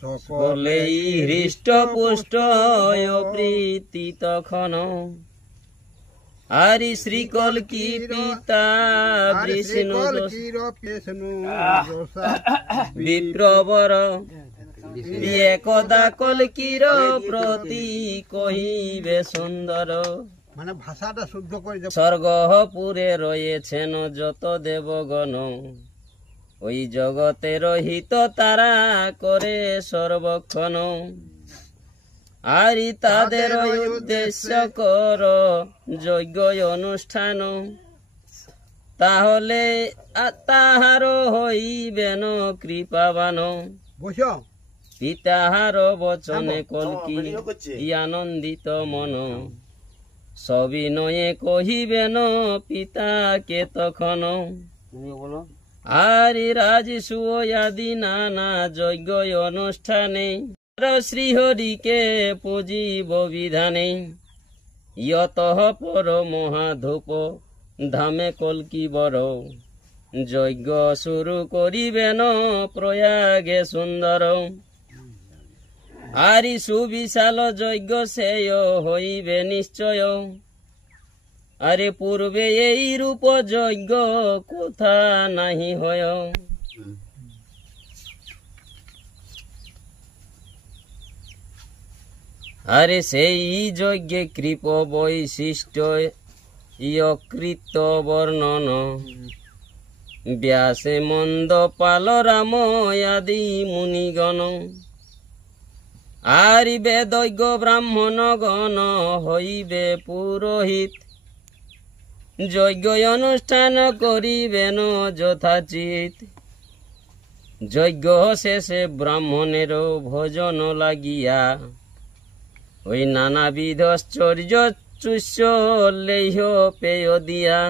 সকলেই হৃষ্টপুষ্ট প্রীতি তখন আরি শ্রীকল কি পিতা বিষ্ণু বিপ্রবর একদা কলকির প্রতি কহিবে সুন্দর মানে ভাষাটা শুদ্ধ করে স্বর্গপুরে রয়েছেন যত দেবগণ ওই জগতের হিত তারা করে সর্বক্ষণ আরি তাদের উদ্দেশ্য কর যজ্ঞ অনুষ্ঠান তাহলে তাহার হইবেন কৃপাবান পিতাহার বচনে কলকি আনন্দিত মন সবিনয়ে কহিবেন পিতাকে তখন আরি রাজসূয়াদি নানা যজ্ঞ অনুষ্ঠানে শ্রীহরিকে পূজিব বিধানে ইয়ত পর মহাধূপ ধামে কলকি বর যজ্ঞ শুরু করিবেন প্রয়াগে সুন্দর আরি সুবিশাল যজ্ঞ সেয় হইবে নিশ্চয় আরে পূর্বে এই রূপ যজ্ঞ কোথা নাহি হয় আরে সেই যজ্ঞে কৃপ বৈশিষ্ট্য ইয়কৃত বর্ণন ব্যাসে মন্দ পাল রাম আদি মুনিগণ আরি বেদজ্ঞ ব্রাহ্মণ গণ হইবে পুরোহিত যজ্ঞ অনুষ্ঠান করিবেন যথাচিত যজ্ঞ শেষে ব্রাহ্মণের ভোজন লাগিয়া ওই নানাবিধ আশ্চর্য চুষ্য লেহ পেয় দিয়া